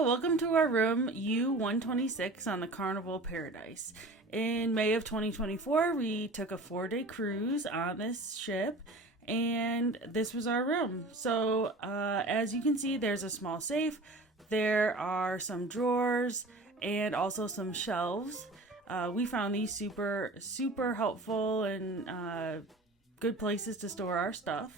Hello, welcome to our room U126 on the Carnival Paradise. In May of 2024, we took a 4-day cruise on this ship, and this was our room. So, as you can see, there's a small safe, there are some drawers, and also some shelves. We found these super helpful and good places to store our stuff.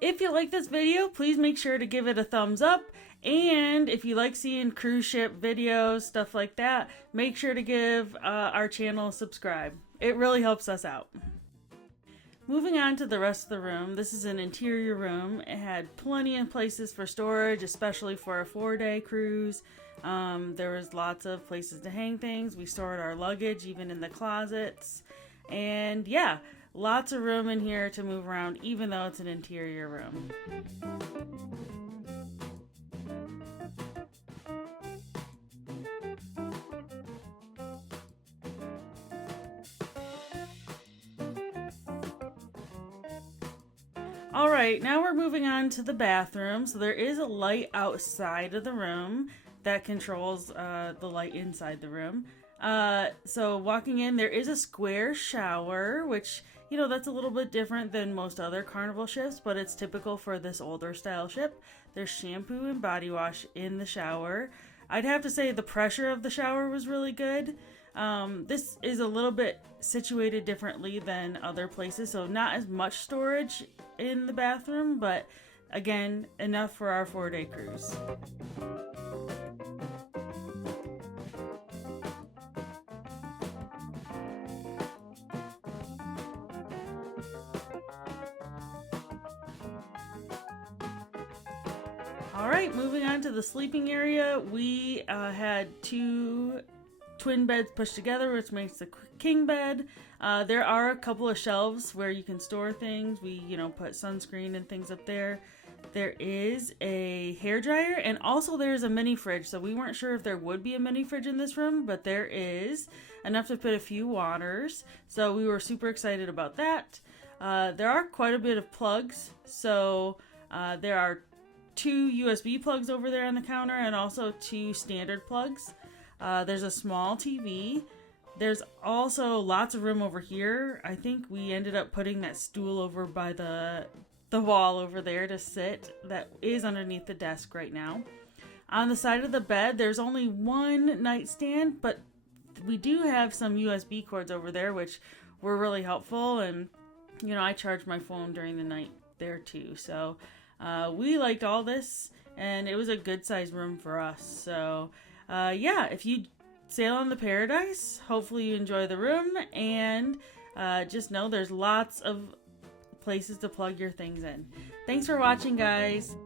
If you like this video, please make sure to give it a thumbs up. And if you like seeing cruise ship videos, stuff like that, make sure to give our channel a subscribe. It really helps us out. Moving on to the rest of the room, this is an interior room. It had plenty of places for storage, especially for a 4-day cruise. There was lots of places to hang things. We stored our luggage even in the closets. And yeah, lots of room in here to move around, even though it's an interior room. Alright, now we're moving on to the bathroom. So there is a light outside of the room that controls the light inside the room. So walking in, there is a square shower, which, you know, that's a little bit different than most other Carnival ships, but it's typical for this older style ship. There's shampoo and body wash in the shower. I'd have to say the pressure of the shower was really good. This is a little bit situated differently than other places, so not as much storage in the bathroom, but again, enough for our 4-day cruise. Alright, moving on to the sleeping area, we had 2 twin beds pushed together, which makes the king bed. There are a couple of shelves where you can store things. We, put sunscreen and things up there. There is a hairdryer, and also there's a mini fridge. So we weren't sure if there would be a mini fridge in this room, but there is enough to put a few waters. So we were super excited about that. There are quite a bit of plugs. So there are 2 USB plugs over there on the counter and also 2 standard plugs. There's a small TV. There's also lots of room over here. I think we ended up putting that stool over by the wall over there to sit. That is underneath the desk right now. On the side of the bed, there's only 1 nightstand, but we do have some USB cords over there, which were really helpful. And, I charge my phone during the night there too. So we liked all this, and it was a good size room for us. So yeah, if you sail on the Paradise, hopefully you enjoy the room, and just know there's lots of places to plug your things in. Thanks for watching, guys.